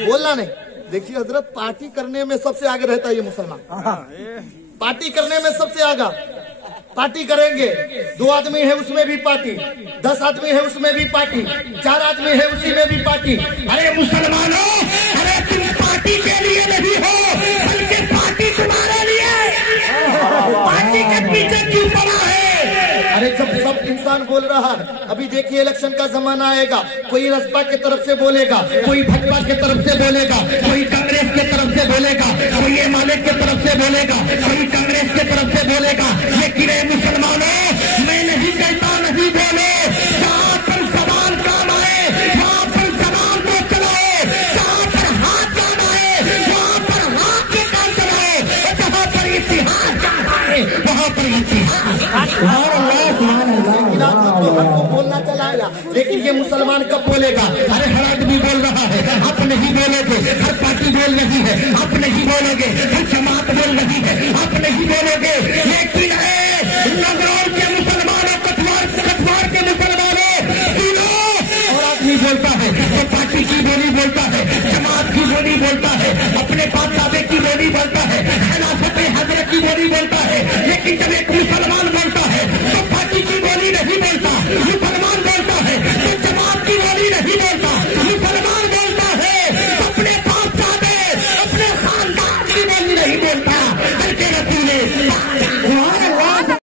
बोलना नहीं। देखिए हजरत, पार्टी करने में सबसे आगे रहता है ये मुसलमान। पार्टी करने में सबसे आगा। पार्टी करेंगे, 2 आदमी है उसमें भी पार्टी, 10 आदमी है उसमें भी पार्टी, 4 आदमी है उसी में भी पार्टी। अरे मुसलमानों, अरे तुम पार्टी के लिए नहीं हो, बल्कि पार्टी तुम्हारे लिए। पार्टी के पीछे क्यों पड़ा है? अरे जब सब इंसान बोल रहा है, अभी देखिए इलेक्शन का जमाना आएगा, कोई रसपा के तरफ से बोलेगा, कोई भाजपा के तरफ से बोलेगा, कोई कांग्रेस के तरफ से बोलेगा, कोई एमालेट के तरफ से बोलेगा, कोई कांग्रेस के तरफ से बोलेगा। लेकिन मुसलमानों, मैं नहीं कहता नहीं बोलो, जहाँ पर जबान काम आए वहाँ पर जबान को चलाओ, जहाँ पर हाथ काम आए वहाँ पर हाथ के काम चलाओ, जहाँ पर इतिहास काम आए वहाँ पर इतिहास। हमको बोलना चलाया, लेकिन ये मुसलमान कब बोलेगा? अरे हर आदमी बोल रहा है, आप नहीं बोलोगे। हर पार्टी बोल रही है, आप नहीं बोलोगे। हर जमात बोल रही है, आप नहीं बोलोगे। लेकिन नगरौर के मुसलमानों, कठुआर के मुसलमानों सुनो, और आदमी बोलता है तो पार्टी की बोली बोलता है, जमात की बोली बोलता है, अपने बाप दादे की बोली बोलता है।